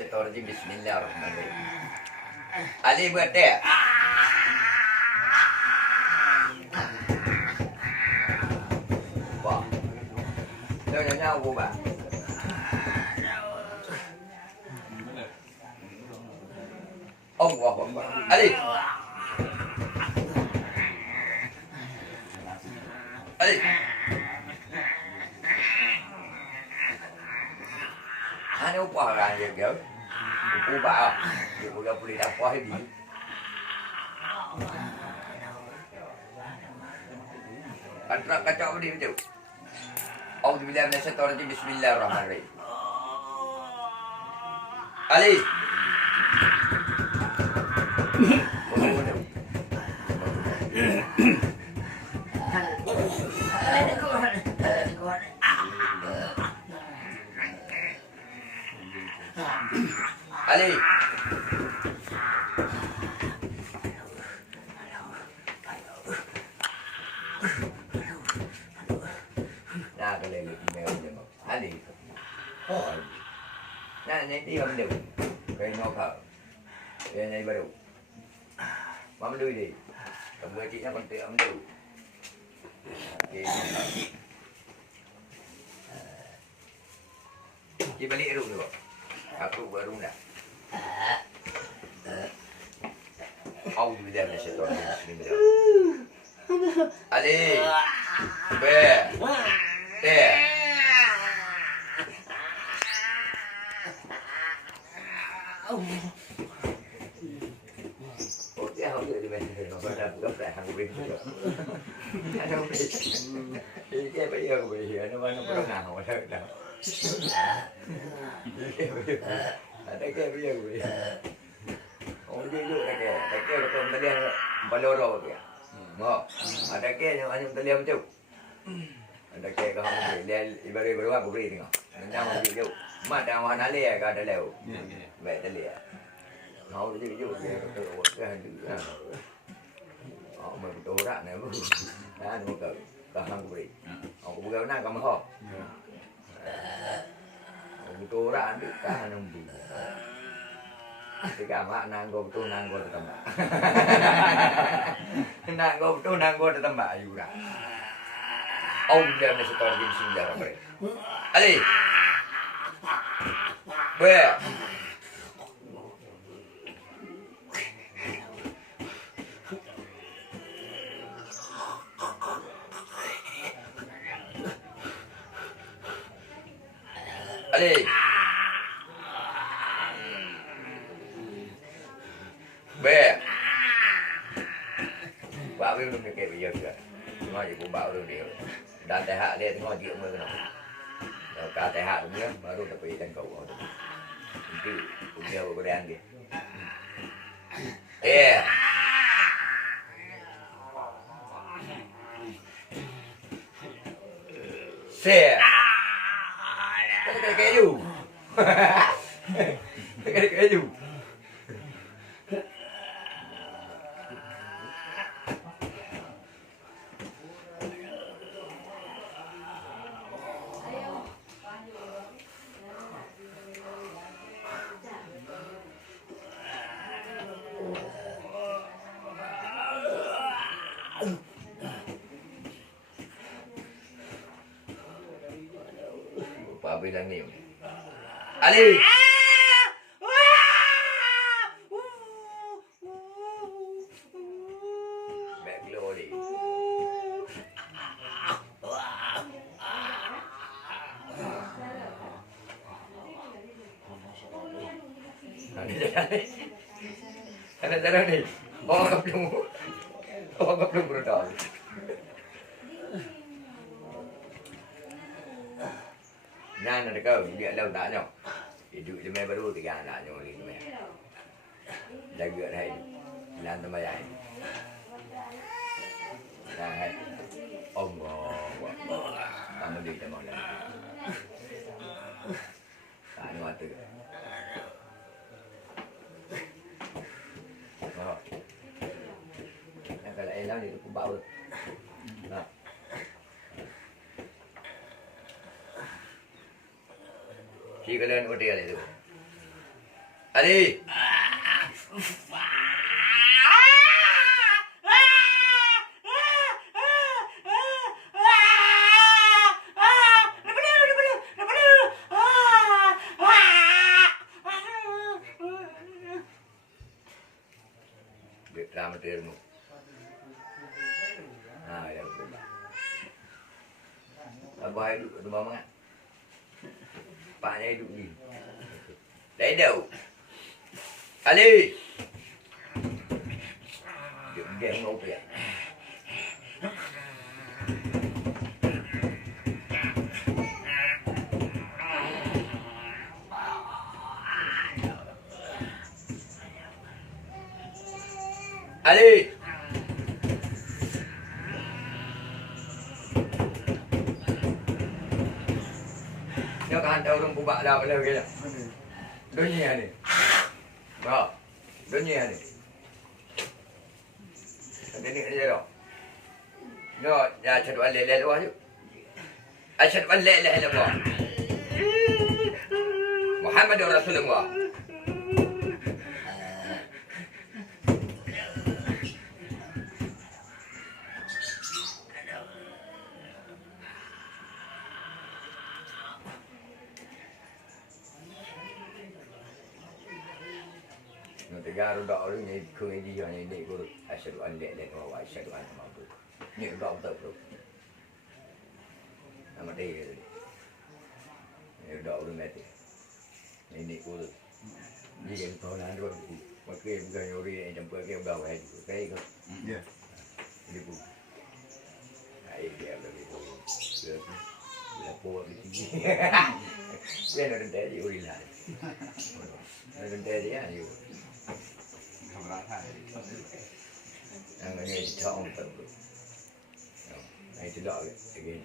minasyaitonirrajim. Bismillahirrahmanirrahim. Ali bertek. Wah. Đâu nhau nhau cô bà. Ông của ông bà. Ali. Ali. Anh ông qua ra vậy kiểu. Cô bà. Cô gặp đi đã qua hết đi. Anh ra kacau đi betul. Auzubillahi minasyaitonirrajim. Bismillahirrahmanirrahim. Ali. Ali. Nah, cái này email cho mà. Ali. Nah, này đi âm được. Cái nó khờ. Cái này bắt đầu. Mà mình đi đi. Tầm người chị nó còn tự âm được. Chị balik room dulu. Aku baru nak. Auzubillahi minasyaitonirrajim. Bismillah. Ali. Be. Te. Không được thì mình phải làm gấp lại hàng của mình nữa. Anh không biết. Thì cái bây giờ của mình hiện nó có đâu nào mà thôi đâu. Cái bây giờ của mình. Ông đi dulu cái nó còn tadi yang baloro kìa. Ngok. Ada ke yang anh tadi yang tu. Ada ke kalau mình dia ibarat berapa của mình tengok. Jangan đi dulu. Mà đang hoàn hali cái ada leo. Mẹ tadi ya. Họ đi vô cái hành lý họ mà đồ đạn này mới đã nó cả hàng của mình họ cũng kéo nang cầm họ đồ đạn được cả hàng gì thì cả bạn nàng gồm tôi nàng gồm tầm bạ nàng gồm tôi nàng gồm tầm bạ dù đã ông đem này sẽ toàn kim sinh ra rồi Ali bê Ali. B. Bảo biết luôn cái bây giờ kìa. Nói gì cũng bảo luôn điều. Đàn tài hạ đây thì ngon chuyện mới cái nào. Cả tài hạ đúng nhá, mà luôn tập bị đánh cầu rồi. Chứ cũng nhiều có đen kìa. Yeah. Xe. Cái dù cái dù Pak bilang ni Ali. Back glory. Ana jalan ni. Oh belum berdol. Nah, nak kau dia lalu tak nyok. Hidup je baru 3 anak nyok ni meh. Jaga dah hidup. Lan temayai. Nah, hai. Allah. Kamu dia tak mau lagi. Tak ada mata. Oh. Kalau elang dia tu bau. Nah. Khi cái lên ô tiêu này rồi Ali. Dia drama termu. Ya betul. Abah hidup kat tempat mana? Paknya hidup ni. Dah tahu. Ali. Dia game ngopi ya. Ali. Dia kan tahu orang bubak dah pada kena. Dunia ni. Ba. Dunia ni. Ada ni aja dah. No, ya asyhadu an la ilaha illallah. Asyhadu an la ilaha illallah. Muhammadur Rasulullah. Tiga roda orang ni kau ini dia ni guru asyhadu an la ilaha illallah wa asyhadu anna muhammadar ni roda betul. Nama dia ni roda orang mati. Ini guru. Dia kan tahu nak dua buku. Pakai bukan ori yang jumpa ke bawah hari. Kai ke? Ya. Ini buku. Ai dia lagi buku. Dia buat begini. Dia nak dari ori lah. Nak dari ya. Ang ini di tahun terbaru. Ini tidak lagi.